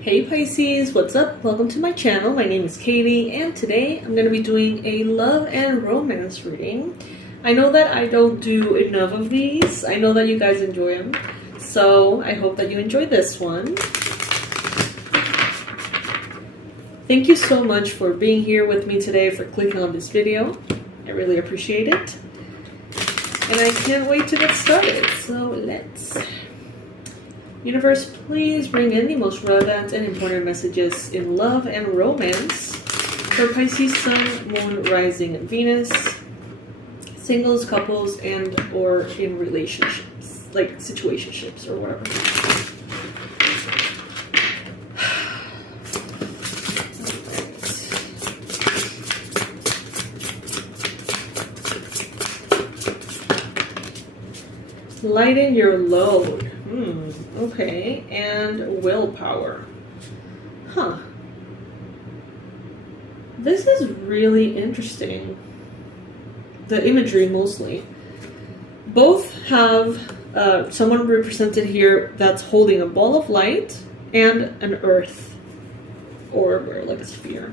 Hey Pisces, what's up? Welcome to my channel. My name is Katie, and today I'm going to be doing a love and romance reading. I know that I don't do enough of these. I know that you guys enjoy them, so I hope that you enjoy this one. Thank you so much for being here with me today, for clicking on this video. I really appreciate it. And I can't wait to get started, so let's... Universe, please bring in the most relevant and important messages in love and romance for Pisces, Sun, Moon, Rising, and Venus, singles, couples, and or in relationships, like situationships or whatever. Lighten your load. Okay, and willpower. Huh. This is really interesting. The imagery mostly. Both have someone represented here that's holding a ball of light and an earth orb, or like a sphere.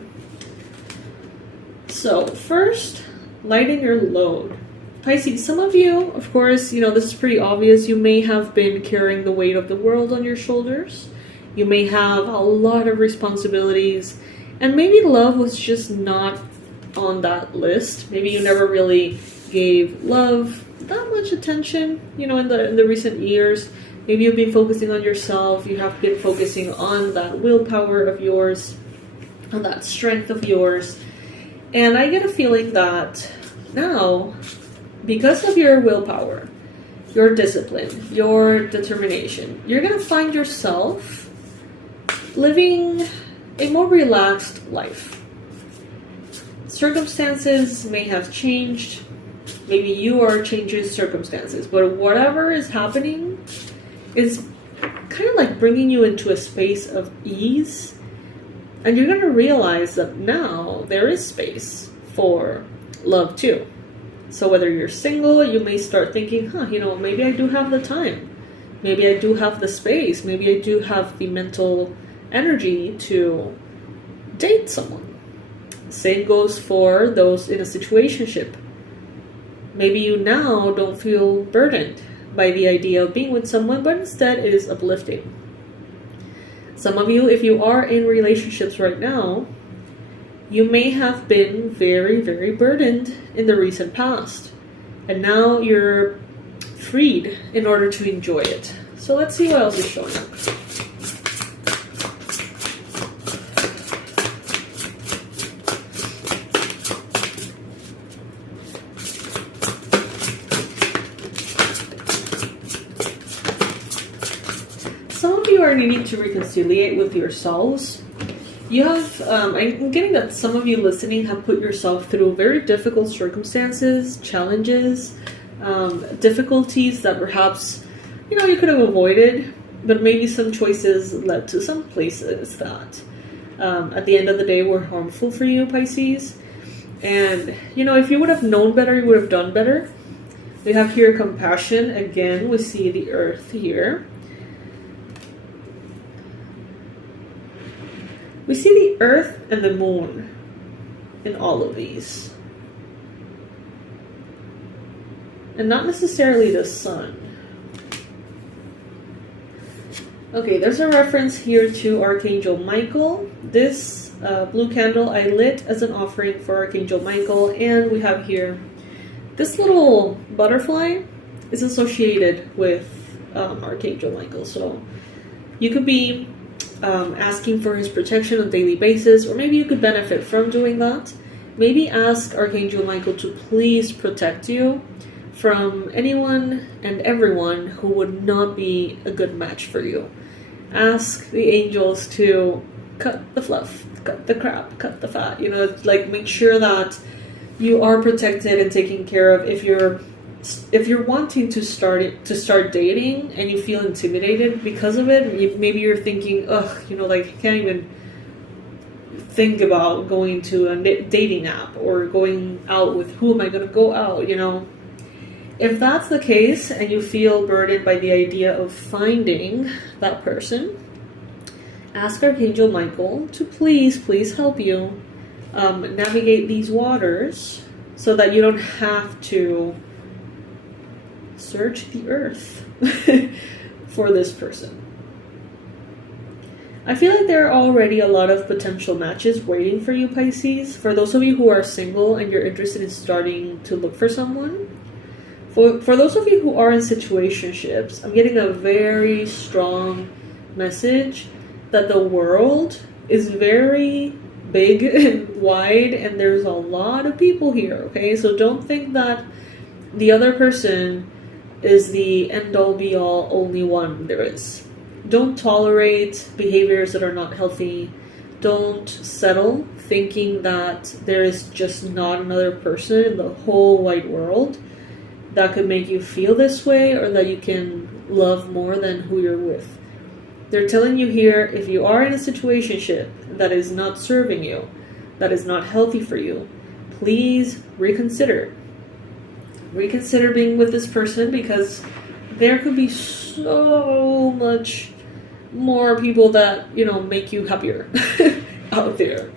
So first, lighten your load. Pisces, some of you, of course, you know, this is pretty obvious. You may have been carrying the weight of the world on your shoulders. You may have a lot of responsibilities. And maybe love was just not on that list. Maybe you never really gave love that much attention, you know, in the recent years. Maybe you've been focusing on yourself. You have been focusing on that willpower of yours, on that strength of yours. And I get a feeling that now, because of your willpower, your discipline, your determination, you're going to find yourself living a more relaxed life. Circumstances may have changed. Maybe you are changing circumstances. But whatever is happening is kind of like bringing you into a space of ease. And you're going to realize that now there is space for love too. So whether you're single, you may start thinking, you know, maybe I do have the time. Maybe I do have the space. Maybe I do have the mental energy to date someone. Same goes for those in a situationship. Maybe you now don't feel burdened by the idea of being with someone, but instead it is uplifting. Some of you, if you are in relationships right now, you may have been very, very burdened in the recent past. And now you're freed in order to enjoy it. So let's see what else is showing up. Some of you are needing to reconciliate with yourselves. You have, I'm getting that some of you listening have put yourself through very difficult circumstances, challenges, difficulties that perhaps, you know, you could have avoided, but maybe some choices led to some places that, at the end of the day, were harmful for you, Pisces. And, you know, if you would have known better, you would have done better. We have here compassion. Again, we see the earth here. We see the earth and the moon in all of these. And not necessarily the sun. Okay, there's a reference here to Archangel Michael. This blue candle I lit as an offering for Archangel Michael. And we have here this little butterfly is associated with Archangel Michael. So you could be asking for his protection on a daily basis, or maybe you could benefit from doing that. Maybe ask Archangel Michael to please protect you from anyone and everyone who would not be a good match for you. Ask the angels to cut the fluff, cut the crap, cut the fat, you know, like make sure that you are protected and taken care of. If you're wanting to start dating and you feel intimidated because of it, maybe you're thinking, you know, like I can't even think about going to a dating app or going out with who am I going to go out, you know. If that's the case and you feel burdened by the idea of finding that person, ask Archangel Michael to please help you navigate these waters so that you don't have to search the earth for this person. I feel like there are already a lot of potential matches waiting for you, Pisces. For those of you who are single and you're interested in starting to look for someone. For those of you who are in situationships, I'm getting a very strong message that the world is very big and wide and there's a lot of people here, okay? So don't think that the other person is the end-all be-all only one there is. Don't tolerate behaviors that are not healthy. Don't settle thinking that there is just not another person in the whole wide world that could make you feel this way or that you can love more than who you're with. They're telling you here, if you are in a situationship that is not serving you, that is not healthy for you, please reconsider. Reconsider being with this person because there could be so much more people that, make you happier out there.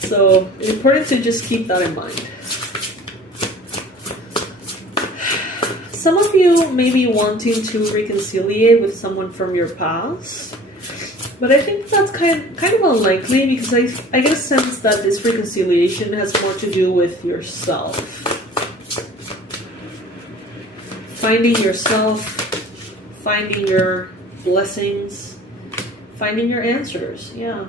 So it's important to just keep that in mind. Some of you may be wanting to reconciliate with someone from your past, but I think that's kind of unlikely because I get a sense that this reconciliation has more to do with yourself. Finding yourself, finding your blessings, finding your answers, yeah.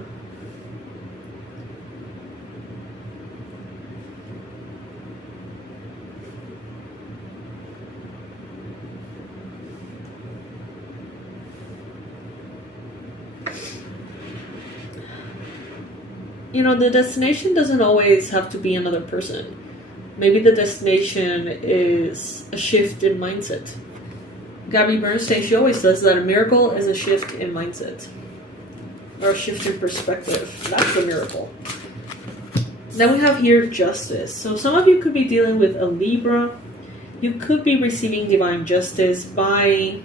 The destination doesn't always have to be another person. Maybe the destination is a shift in mindset. Gabby Bernstein, she always says that a miracle is a shift in mindset. Or a shift in perspective. That's a miracle. Then we have here justice. So some of you could be dealing with a Libra. You could be receiving divine justice by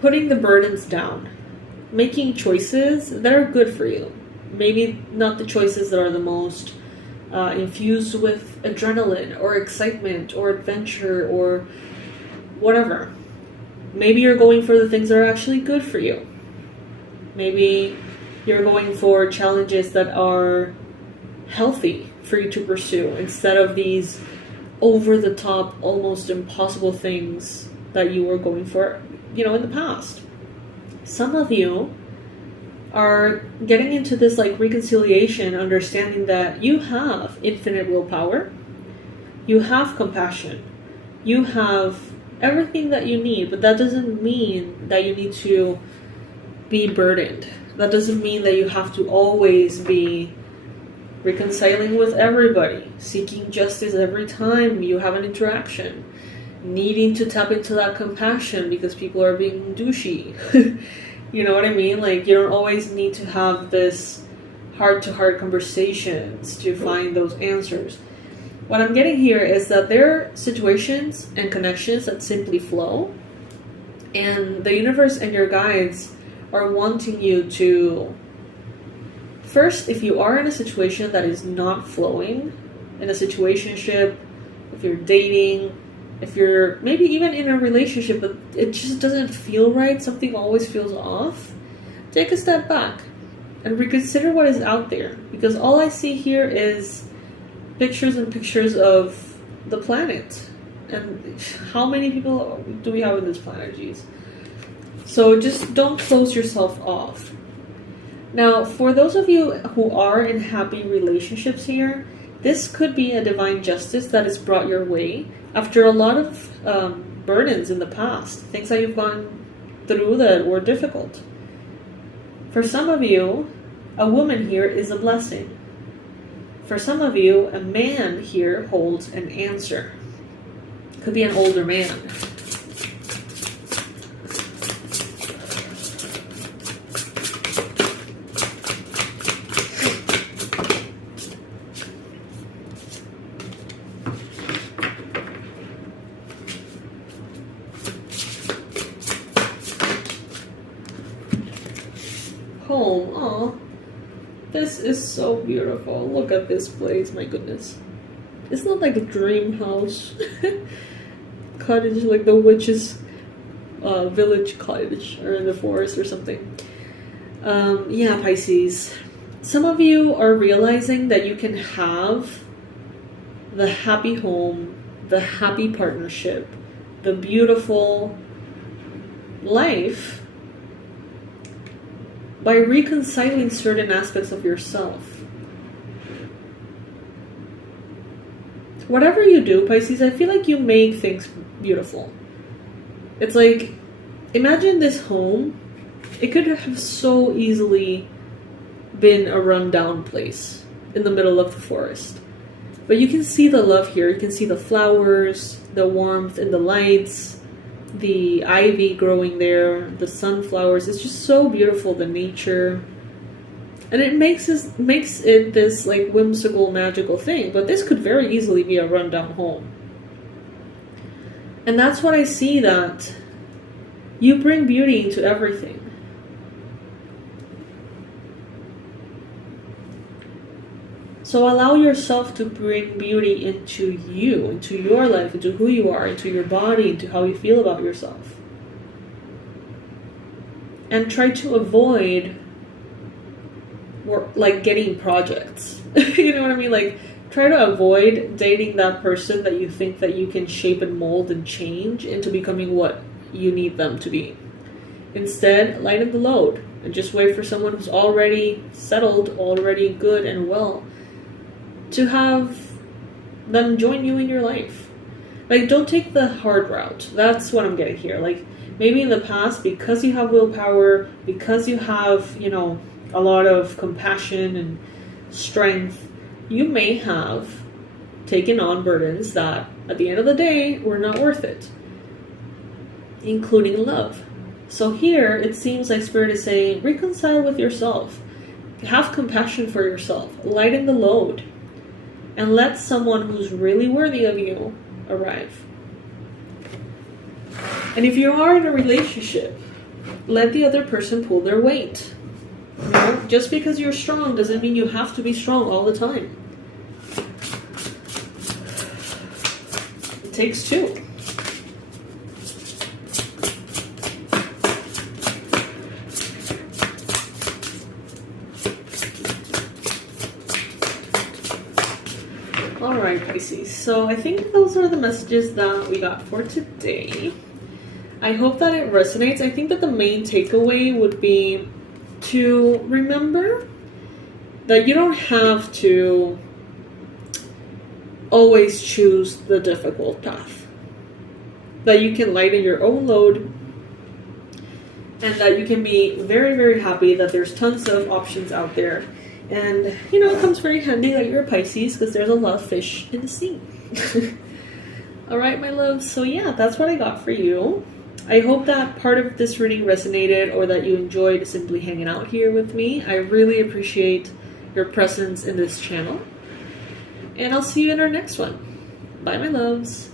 putting the burdens down. Making choices that are good for you. Maybe not the choices that are the most infused with adrenaline or excitement or adventure or whatever. Maybe you're going for the things that are actually good for you. Maybe you're going for challenges that are healthy for you to pursue instead of these over-the-top, almost impossible things that you were going for, in the past. Some of you are getting into this reconciliation, understanding that you have infinite willpower, you have compassion, you have everything that you need, but that doesn't mean that you need to be burdened. That doesn't mean that you have to always be reconciling with everybody, seeking justice every time you have an interaction, needing to tap into that compassion because people are being douchey. You know what I mean? You don't always need to have this heart-to-heart conversations to find those answers. What I'm getting here is that there are situations and connections that simply flow, and the universe and your guides are wanting you to, first, if you are in a situation that is not flowing, in a situationship, if you're dating, if you're maybe even in a relationship but it just doesn't feel right, something always feels off, take a step back and reconsider what is out there. Because all I see here is pictures and pictures of the planet. And how many people do we have in this planet, geez? So just don't close yourself off. Now, for those of you who are in happy relationships here, this could be a divine justice that is brought your way after a lot of burdens in the past, things that you've gone through that were difficult. For some of you, a woman here is a blessing. For some of you, a man here holds an answer. Could be an older man. home. Oh, this is so beautiful. Look at this place, my goodness. It's not like a dream house. Cottage, like the witch's village cottage, or in the forest or something. Yeah, Pisces. Some of you are realizing that you can have the happy home, the happy partnership, the beautiful life by reconciling certain aspects of yourself. Whatever you do, Pisces, I feel like you make things beautiful. It's like, imagine this home. It could have so easily been a rundown place in the middle of the forest. But you can see the love here. You can see the flowers, the warmth and the lights, the ivy growing there, the sunflowers. It's just so beautiful, the nature. And it makes it this like whimsical, magical thing. But this could very easily be a rundown home. And that's what I see, that you bring beauty into everything. So allow yourself to bring beauty into you, into your life, into who you are, into your body, into how you feel about yourself. And try to avoid like getting projects. You know what I mean? Like, try to avoid dating that person that you think that you can shape and mold and change into becoming what you need them to be. Instead, lighten the load and just wait for someone who's already settled, already good and well, to have them join you in your life. Like, don't take the hard route. That's what I'm getting here. Like, maybe in the past, because you have willpower, because you have, you know, a lot of compassion and strength, you may have taken on burdens that at the end of the day were not worth it, including love. So here it seems like Spirit is saying, reconcile with yourself, have compassion for yourself, lighten the load, and let someone who's really worthy of you arrive. And if you are in a relationship, let the other person pull their weight. You know, just because you're strong doesn't mean you have to be strong all the time. It takes two. Alright, Pisces. So I think those are the messages that we got for today. I hope that it resonates. I think that the main takeaway would be to remember that you don't have to always choose the difficult path. That you can lighten your own load, and that you can be very, very happy that there's tons of options out there. And, you know, it comes very handy that you're a Pisces, because there's a lot of fish in the sea. Alright, my loves. So yeah, that's what I got for you. I hope that part of this reading resonated, or that you enjoyed simply hanging out here with me. I really appreciate your presence in this channel. And I'll see you in our next one. Bye, my loves.